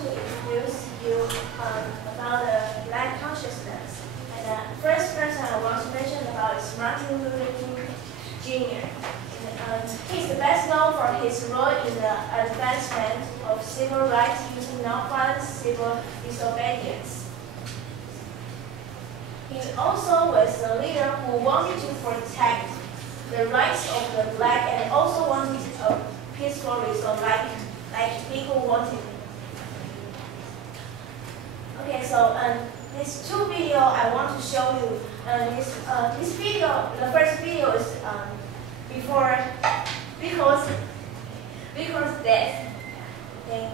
to introduce you about the Black consciousness. And the first person I want to mention about is Martin Luther King Jr. He's the best known for his role in the advancement of civil rights using nonviolent civil disobedience. He also was a leader who wanted to protect the rights of the black and also wanted a peaceful result like people wanted. Okay, so these two videos I want to show you. This video, the first video is before because death. Okay.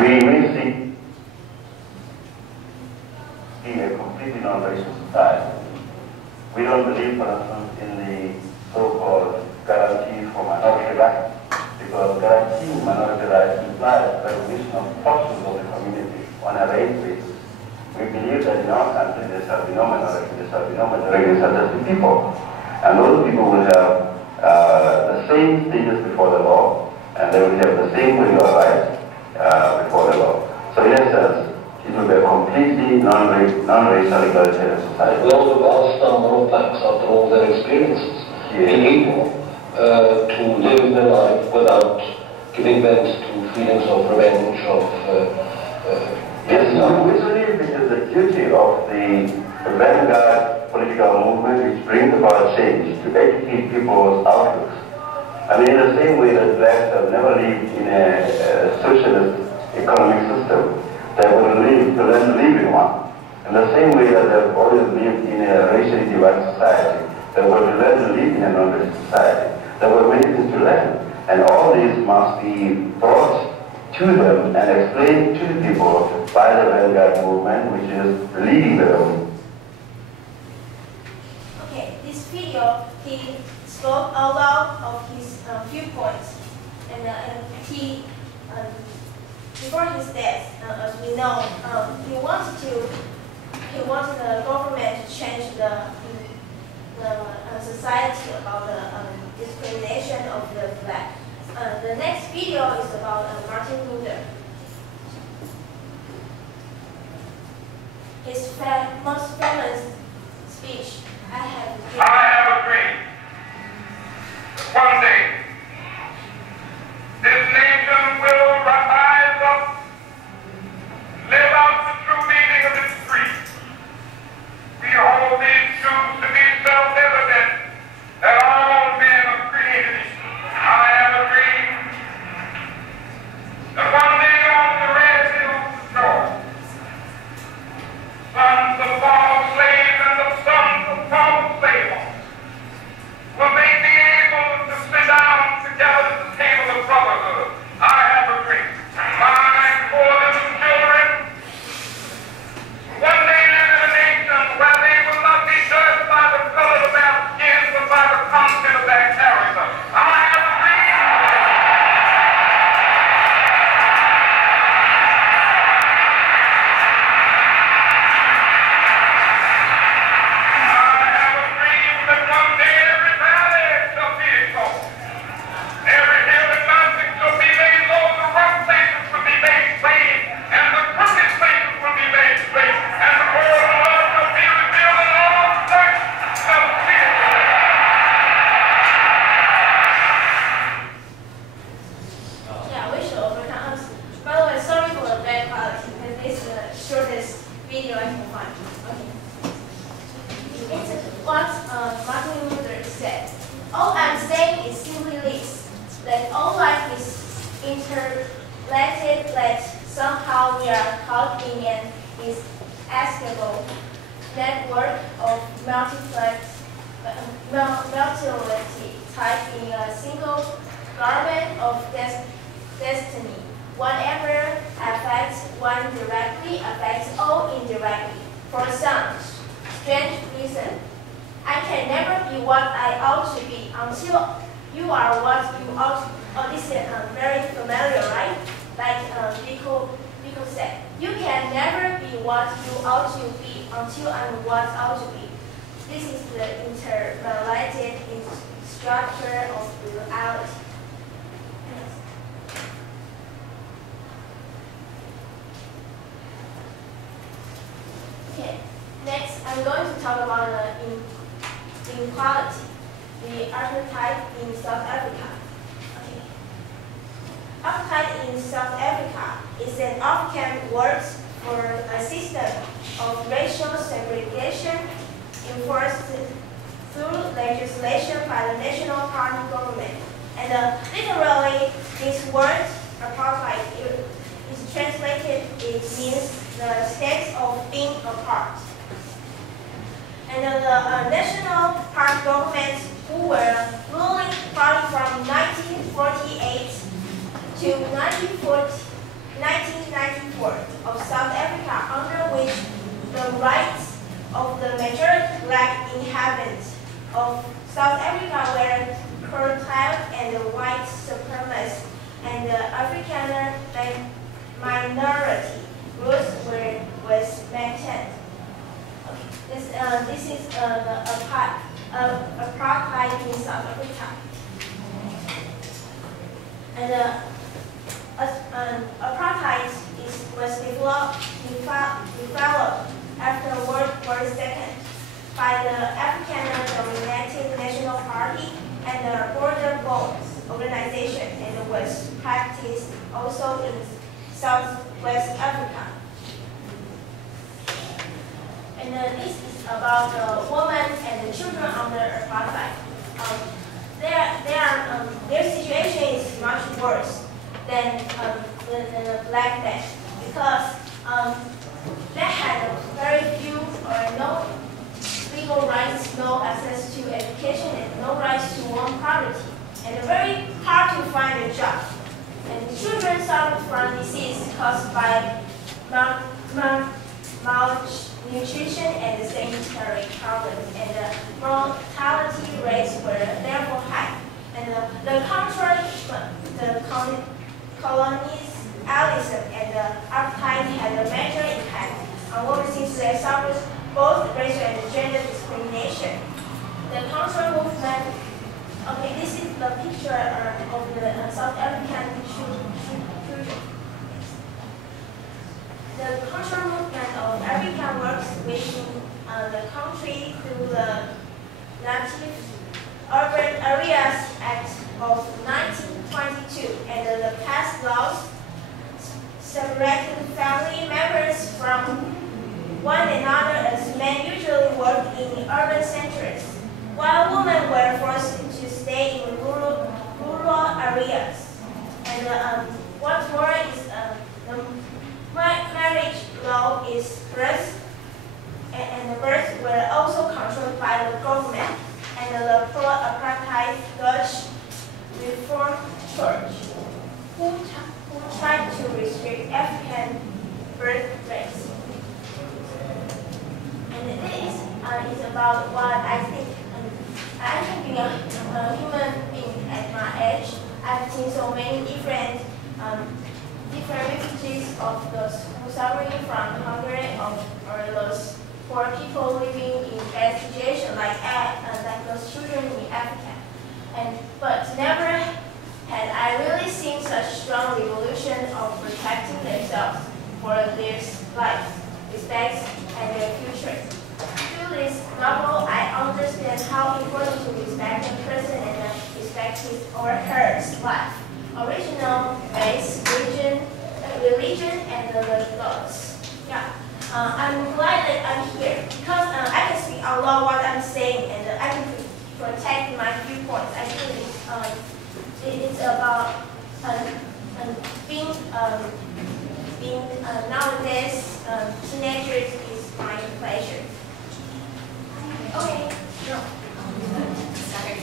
We may see a completely non-racial society. We don't believe, for instance, in the so-called guarantee for minority rights, because guaranteeing minority rights implies recognition of portions of the community on a race basis. We believe that in our country there shall be no minority, there shall be no majority, there shall just be people. And those people will have the same status before the law, and they will have the same political rights before the law. So in essence, it will be a completely non-racial egalitarian society. We also ask number of blacks, after all their experiences, being able to live their life without giving vent to feelings of revenge, of yes, we believe it is the duty of the vanguard political movement which brings about change to educate people's outlooks. I mean, in the same way that blacks have never lived in a socialist economic system, they will live to learn to live in one. In the same way that they have always lived in a racially divided society, they will learn to live in a non-racial society. There were many things to learn, and all this must be brought to them and explained to the people by the vanguard movement, which is leading them. Okay, this video, he spoke a lot of his viewpoints, and he, before his death, as we know, he wanted the government to change the society about the discrimination of the black. The next video is about Martin Luther. His most famous speech, I have a dream. One day, this nation will rise up, live out the true meaning of its creed. We hold these truths to be self-evident that all men are created equal. I have a dream that one day on the red hills of Georgia, sons of former slaves and the sons of former slave owners will they be able to sit down together at the table of brotherhood. I have a dream. My poor little children one day live in a nation where they will not be judged by the color of their skin, but by the content of their character. I have a dream. I have a dream that one day every valley shall be exalted. Every hill and mountain shall be made low, the rough places will be made plain, and the crooked places will be made straight, and the word of love shall be revealed, and all flesh shall see it. Yeah, we should overcome. By the way, sorry for the bad quality, because this is the shortest video I can find. Okay. It's what Martin Luther said. All I'm saying is simply this, that all life is interrelated, that somehow we are caught in an inescapable network of multiplied tied in a single garment of destiny. Whatever affects one directly affects all indirectly. For some strange reason, I can never be what I ought to be until you are what you ought to be. Oh, this is very familiar, right? Like Biko said, you can never be what you ought to be until I'm what I ought to be. This is the interrelated structure of reality. Yes. I'm going to talk about inequality, the apartheid in South Africa. Okay. Apartheid in South Africa is an African word for a system of racial segregation enforced through legislation by the National Party government. And literally, this word, apartheid, is translated, it means the state of being apart. And the National Party government, who were ruling party from 1948 to 1994 of South Africa, under which the rights of the majority black inhabitants of South Africa were curtailed, and the white supremacists and the Afrikaner minority rules was maintained. Okay. This is the apartheid in South Africa. And apartheid was developed after World War II by the Afrikaner-dominated National Party and the Border Bonds organization, and was practiced also in Southwest Africa. And this is about the women and the children under apartheid. Their situation is much worse than the black men, because they had very few or no legal rights, no access to education, and no rights to own property, and very hard to find a job. And children suffer from disease caused by malnutrition and sanitary problems, and the mortality rates were therefore high. And the colonialism and the apartheid had a major impact on women, since they suffered both racial and gender discrimination. The cultural movement, okay, this is the picture of the South African children. The cultural movement of African works within the country through the Native Urban Areas Act of 1922, and the past laws separated family members from one another, as men usually worked in urban centers, while women were forced to stay in rural areas. And what's more is the marriage law is birth, and the births were also controlled by the government and the pro-apartheid Dutch Reformed Church, who tried to restrict African birth rates. And this is about what I think. I think being a human being at my age, I've seen so many different refugees of those who suffering from hunger, or those poor people living in bad situation, like those children in Africa. But never had I really seen such strong revolution of protecting themselves for their lives, respect, and their future. Through this novel, I understand how important to respect a person and respect his or her life, original race, religion, and the laws. Yeah, I'm glad that I'm here, because I can speak out loud what I'm saying, and I can protect my viewpoints. I think it's about being nowadays teenagers is my pleasure. Okay. No. Sorry.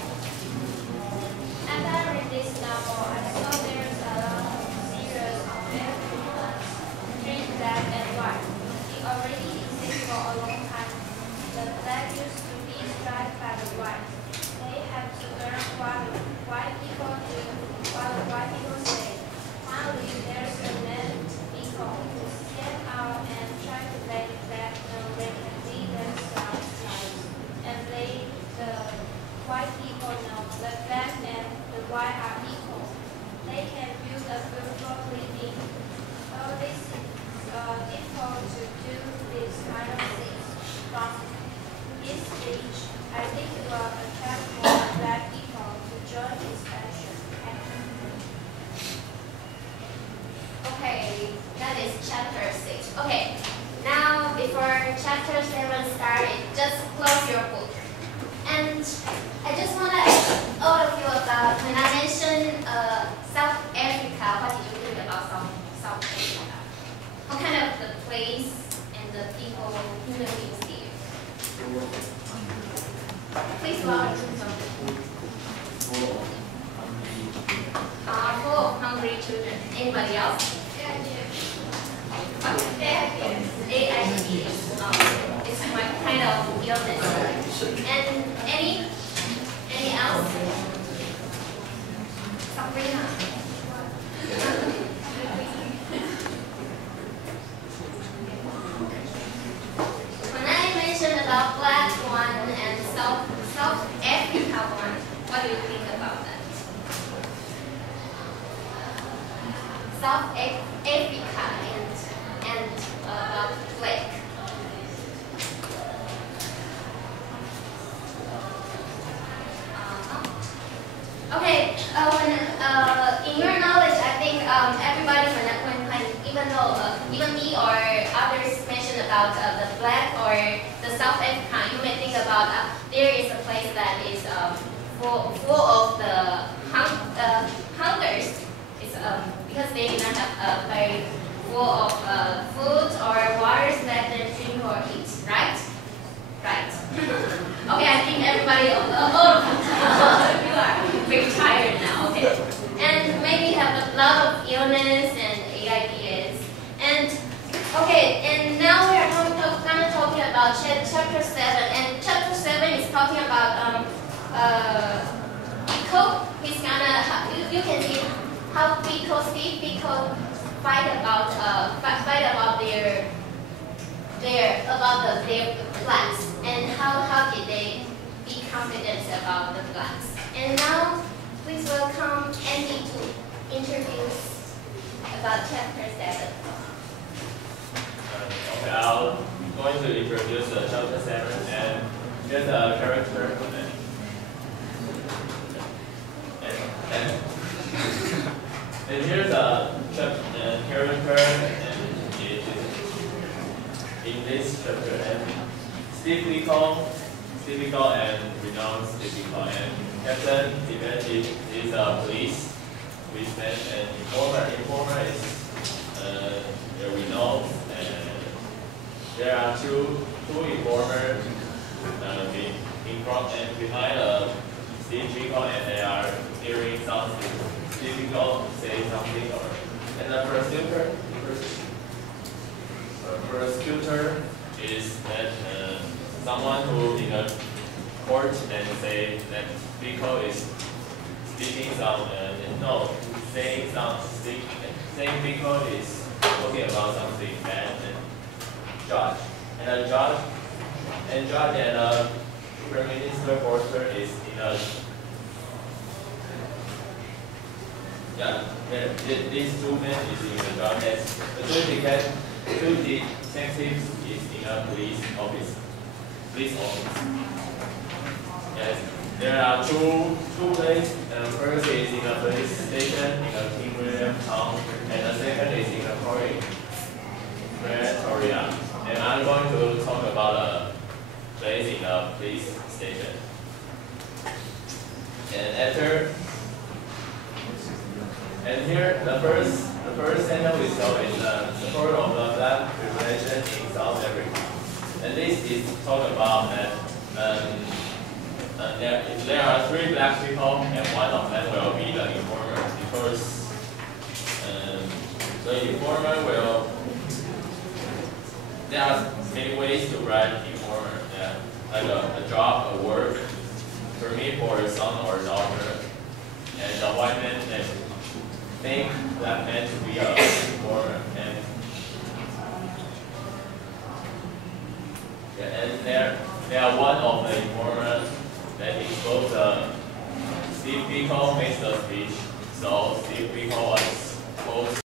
After I read this novel, I saw there's a lot of series of different treat black and white. It already exists for a long time. The black used to be striped by the white. They have to learn what white people do, what white people say. Finally, there's a man people who stand out and try to make chapter 7 started, just close your book. And I just want to ask all of you about, when I mentioned South Africa, what did you think about South Africa? What kind of the place and the people, human beings there? Please welcome full of hungry children. Anybody else? AIDS. It's my kind of illness. And any else? Sabrina. When I mentioned about black one and South Africa one, what do you think about that? South Africa and black. Okay. In your knowledge, I think everybody, even though even me or others mentioned about the black or the South Africa, you may think about there is a place that is full of the hungers. It's because they do not have very full of food or waters that they drink or eat, right? Right. Okay, I think everybody, all of you are very tired now, okay. And maybe have a lot of illness and AIDS. And, okay, and now we are going to talking about chapter 7. And chapter 7 is talking about Pico. He's gonna, you can see how Pico fight about their blacks and how did they be confident about the blacks. And now please welcome Andy to introduce about chapter 7. Okay, I'm going to introduce chapter 7 and just a character and here's a character in this chapter. And Steve Biko and renowned Steve Biko, and Captain Event is a policeman, and informer is renowned, and there are two informers in front and behind Steve Biko, and they are hearing something. Steve Biko say something, and the prosecutor is that someone who in a court and say that Biko is speaking saying Biko is talking about something bad, and judge and Prime Minister Forster is in a these two men is in the judge, and two detectives is in a police office. Yes, there are two places. First is in a police station in King William Town, and the second is in a Pretoria. And I'm going to talk about a place in a police station. And here the first sentence we saw is the support of the black population in South Africa. And this is talk about that there are 3 black people, and one of them will be the informer, because the informer will. There are many ways to write informer, like a job, a work, permit for a son or daughter, and the white man think black man to be a informer, and there are one of the informers that exposed Steve Biko makes the speech, so Steve Biko was exposed